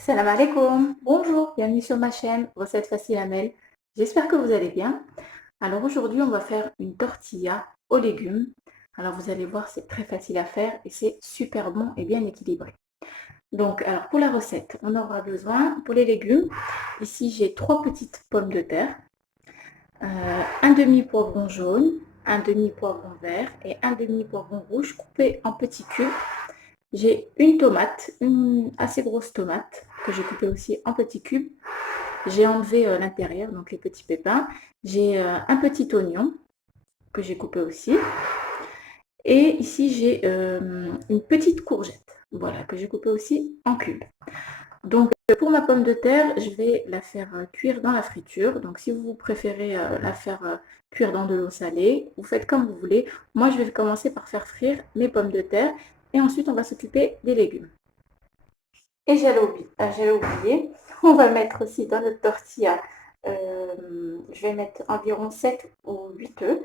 Salam alaikum, bonjour, bienvenue sur ma chaîne Recettes Faciles Amel. J'espère que vous allez bien. Alors aujourd'hui, on va faire une tortilla aux légumes. Alors vous allez voir, c'est très facile à faire et c'est super bon et bien équilibré. Donc, alors pour la recette, on aura besoin pour les légumes. Ici, j'ai 3 petites pommes de terre, un demi-poivron jaune, un demi-poivron vert et un demi-poivron rouge coupé en petits cubes. J'ai une tomate, une assez grosse tomate que j'ai coupée aussi en petits cubes. J'ai enlevé l'intérieur, donc les petits pépins. J'ai un petit oignon que j'ai coupé aussi. Et ici, j'ai une petite courgette, voilà, que j'ai coupée aussi en cubes. Donc, pour ma pomme de terre, je vais la faire cuire dans la friture. Donc, si vous préférez la faire cuire dans de l'eau salée, vous faites comme vous voulez. Moi, je vais commencer par faire frire mes pommes de terre et ensuite, on va s'occuper des légumes. Et j'allais oublier, on va mettre aussi dans notre tortilla, je vais mettre environ 7 ou 8 œufs,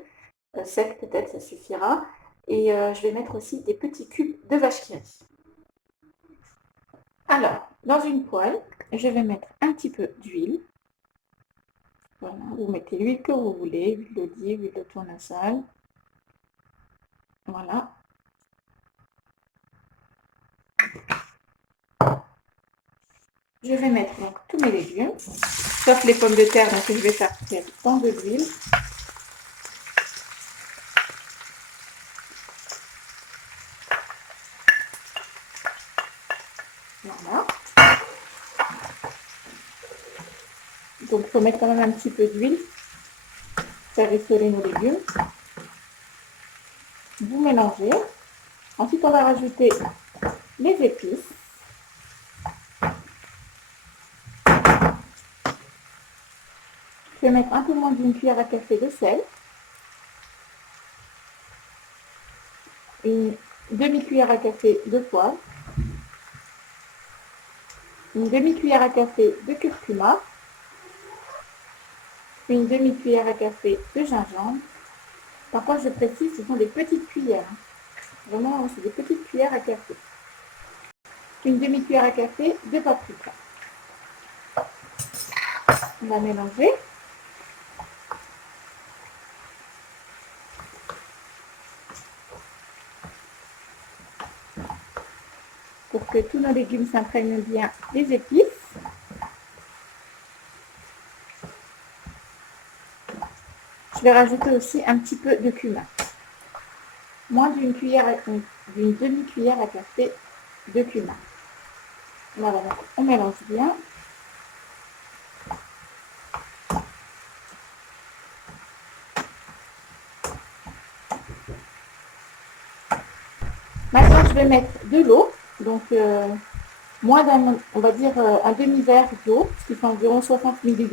7 peut-être, ça suffira. Et je vais mettre aussi des petits cubes de vache qui rit. Alors, dans une poêle, je vais mettre un petit peu d'huile. Voilà, vous mettez l'huile que vous voulez, huile d'olive, huile de tournesol. Voilà. Je vais mettre donc tous mes légumes, sauf les pommes de terre, donc je vais faire frire dans de l'huile. Voilà. Donc, il faut mettre quand même un petit peu d'huile, faire rissoler nos légumes. Vous mélangez. Ensuite, on va rajouter les épices. Je vais mettre un peu moins d'une cuillère à café de sel. Une demi-cuillère à café de poivre. Une demi-cuillère à café de curcuma. Une demi-cuillère à café de gingembre. Par contre, je précise, ce sont des petites cuillères. Vraiment, c'est des petites cuillères à café. Une demi-cuillère à café de paprika. On va mélanger. Pour que tous nos légumes s'imprègnent bien des épices. Je vais rajouter aussi un petit peu de cumin. Moins d'une demi-cuillère à café de cumin. Voilà, donc on mélange bien. Maintenant, je vais mettre de l'eau. Donc, moins d'un, on va dire un demi-verre d'eau, ce qui fait environ 60 ml.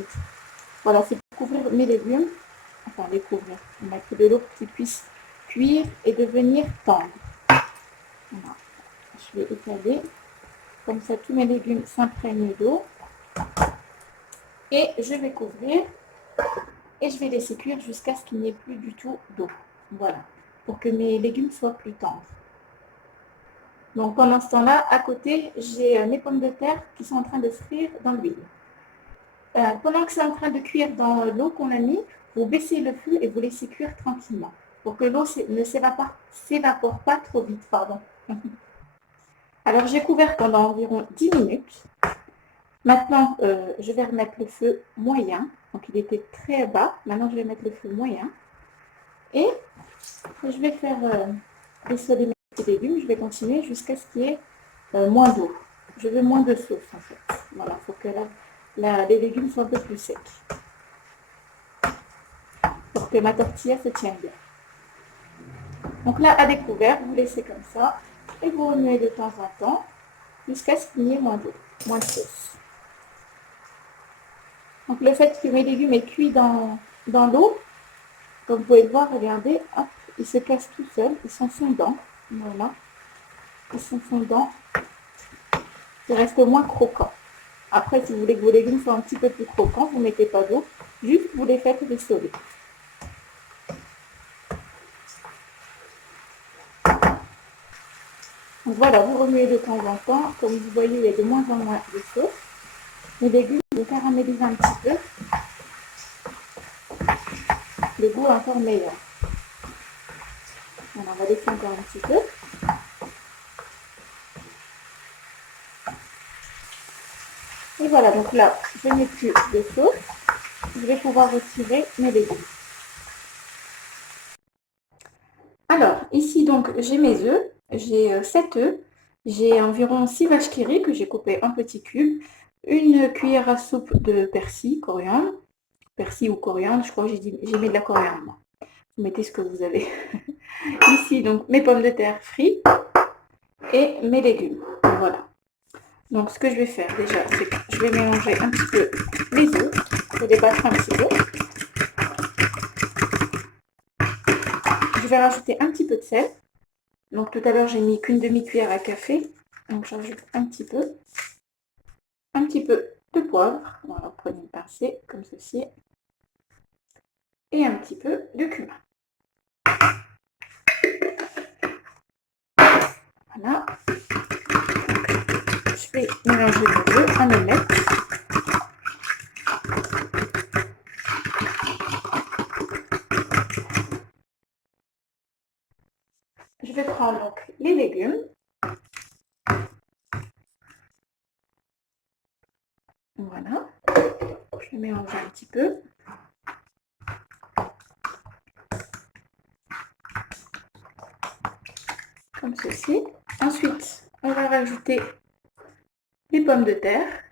Voilà, c'est pour couvrir mes légumes. Enfin, les couvrir. Mettre de l'eau pour qu'ils puissent cuire et devenir tendres. Voilà. Je vais étaler. Comme ça, tous mes légumes s'imprègnent d'eau. Et je vais couvrir. Et je vais laisser cuire jusqu'à ce qu'il n'y ait plus du tout d'eau. Voilà. Pour que mes légumes soient plus tendres. Donc pendant ce temps-là, à côté, j'ai mes pommes de terre qui sont en train de frire dans l'huile. Pendant que c'est en train de cuire dans l'eau qu'on a mis, vous baissez le feu et vous laissez cuire tranquillement pour que l'eau ne s'évapore pas trop vite. Pardon. Alors j'ai couvert pendant environ 10 minutes. Maintenant, je vais remettre le feu moyen. Donc il était très bas. Maintenant, je vais mettre le feu moyen. Et je vais faire rissoler mes petits légumes. Je vais continuer jusqu'à ce qu'il y ait moins d'eau. Je veux moins de sauce en fait. Voilà, il faut que les légumes soient un peu plus secs. Pour que ma tortilla se tienne bien. Donc là, à découvert, vous laissez comme ça. Et vous remuez de temps en temps jusqu'à ce qu'il y ait moins d'eau, moins de sauce. Donc le fait que mes légumes aient cuit dans l'eau, comme vous pouvez le voir, regardez, hop, ils se cassent tout seuls, ils sont fondants. Voilà. Ils sont fondants. Ils restent moins croquants. Après, si vous voulez que vos légumes soient un petit peu plus croquants, vous ne mettez pas d'eau, juste vous les faites rissoler. Donc voilà, vous remuez de temps en temps. Comme vous voyez, il y a de moins en moins de sauce. Les légumes, je caramélise un petit peu. Le goût est encore meilleur. Alors, on va laisser encore un petit peu. Et voilà, donc là, je n'ai plus de sauce. Je vais pouvoir retirer mes légumes. Alors, ici, donc, j'ai mes œufs. J'ai 7 œufs. J'ai environ 6 vaches qui rient que j'ai coupées en petits cubes. Une cuillère à soupe de persil, coriandre. Persil ou coriandre, je crois que j'ai mis de la coriandre, moi. Vous mettez ce que vous avez. Ici, donc, mes pommes de terre frites et mes légumes. Voilà. Donc, ce que je vais faire déjà, c'est que je vais mélanger un petit peu les œufs. Je vais les battre un petit peu. Je vais rajouter un petit peu de sel. Donc, tout à l'heure, j'ai mis qu'une demi-cuillère à café. Donc, j'ajoute un petit peu. Un petit peu de poivre. Voilà, prenez une pincée comme ceci. Et un petit peu de cumin. Voilà. Je vais mélanger les deux en omelette. Je vais prendre donc les légumes. Voilà. Je vais mélanger un petit peu. Comme ceci. Ensuite, on va rajouter les pommes de terre.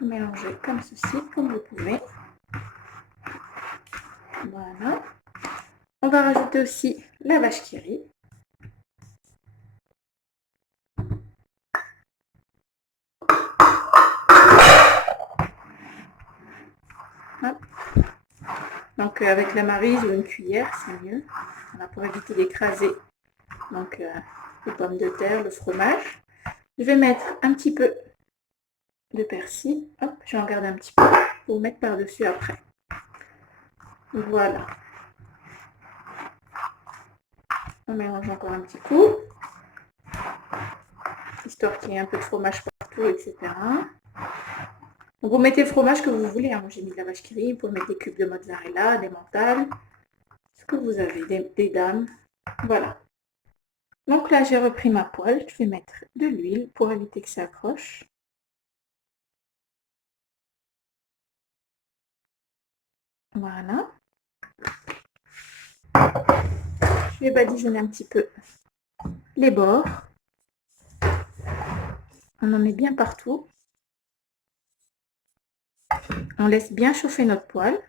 Mélanger comme ceci, comme vous pouvez. Voilà. On va rajouter aussi la vache qui rit. Hop. Donc avec la maryse ou une cuillère, c'est mieux. Voilà, pour éviter d'écraser donc les pommes de terre, le fromage. Je vais mettre un petit peu de persil. Hop, je vais en garder un petit peu pour mettre par-dessus après. Voilà. On mélange encore un petit coup, histoire qu'il y ait un peu de fromage partout, etc. Donc vous mettez le fromage que vous voulez. Moi j'ai mis de la vache qui rit, vous pouvez mettre des cubes de mozzarella, des mentales, ce que vous avez, des dames. Voilà. Donc là j'ai repris ma poêle, je vais mettre de l'huile pour éviter que ça accroche. Voilà. Je vais badigeonner un petit peu les bords. On en met bien partout. On laisse bien chauffer notre poêle.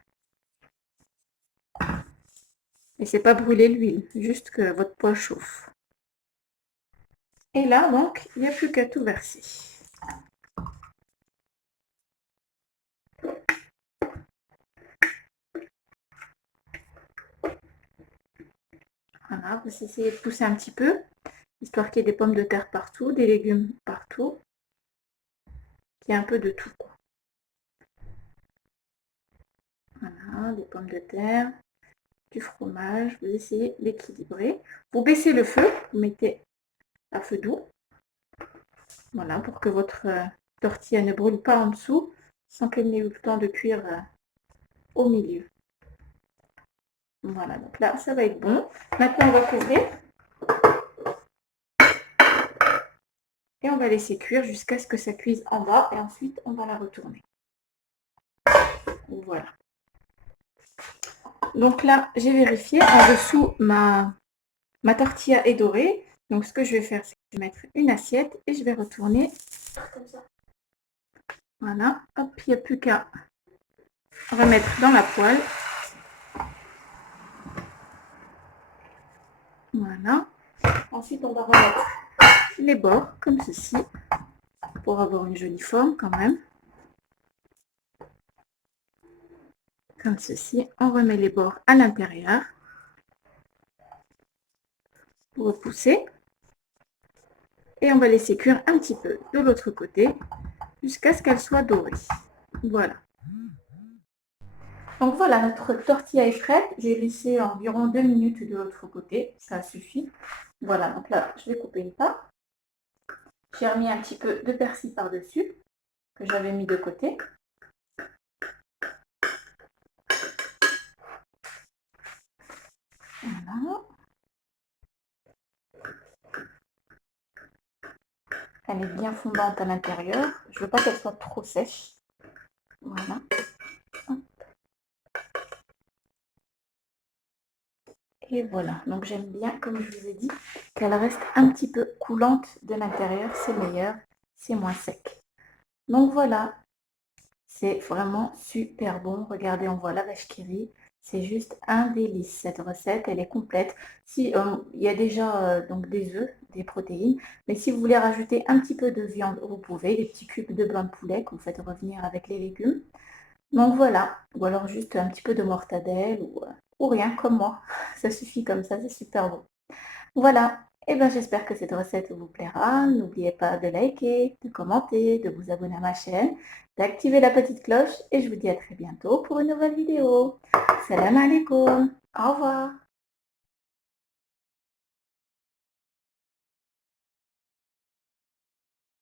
Et c'est pas brûler l'huile, juste que votre poêle chauffe. Et là, donc, il n'y a plus qu'à tout verser. Voilà, vous essayez de pousser un petit peu, histoire qu'il y ait des pommes de terre partout, des légumes partout, qu'il y ait un peu de tout. Voilà, des pommes de terre, du fromage, vous essayez d'équilibrer. Vous baissez le feu, vous mettez à feu doux. Voilà, pour que votre tortilla ne brûle pas en dessous, sans qu'elle n'ait eu le temps de cuire au milieu. Voilà, donc là, ça va être bon. Maintenant, on va couvrir. Et on va laisser cuire jusqu'à ce que ça cuise en bas. Et ensuite, on va la retourner. Voilà. Donc là, j'ai vérifié. En dessous, ma tortilla est dorée. Donc, ce que je vais faire, c'est que je vais mettre une assiette et je vais retourner comme ça. Voilà. Hop, il n'y a plus qu'à remettre dans la poêle. Voilà. Ensuite, on va remettre les bords comme ceci pour avoir une jolie forme quand même. Comme ceci. On remet les bords à l'intérieur pour repousser. Et on va laisser cuire un petit peu de l'autre côté jusqu'à ce qu'elle soit dorée. Voilà. Donc voilà, notre tortilla est prête. J'ai laissé environ 2 minutes de l'autre côté, ça suffit. Voilà, donc là, je vais couper une part. J'ai remis un petit peu de persil par-dessus, que j'avais mis de côté. Voilà. Elle est bien fondante à l'intérieur. Je veux pas qu'elle soit trop sèche. Voilà. Et voilà, donc j'aime bien, comme je vous ai dit, qu'elle reste un petit peu coulante de l'intérieur, c'est meilleur, c'est moins sec. Donc voilà, c'est vraiment super bon. Regardez, on voit la vache qui rit. C'est juste un délice. Cette recette, elle est complète. Si, il y a déjà donc des œufs, des protéines, mais si vous voulez rajouter un petit peu de viande, vous pouvez, des petits cubes de blanc de poulet que vous faites revenir avec les légumes. Donc voilà, ou alors juste un petit peu de mortadelle ou rien comme moi. Ça suffit comme ça, c'est super bon. Voilà, et bien j'espère que cette recette vous plaira. N'oubliez pas de liker, de commenter, de vous abonner à ma chaîne, d'activer la petite cloche et je vous dis à très bientôt pour une nouvelle vidéo. Salam alaikum, au revoir.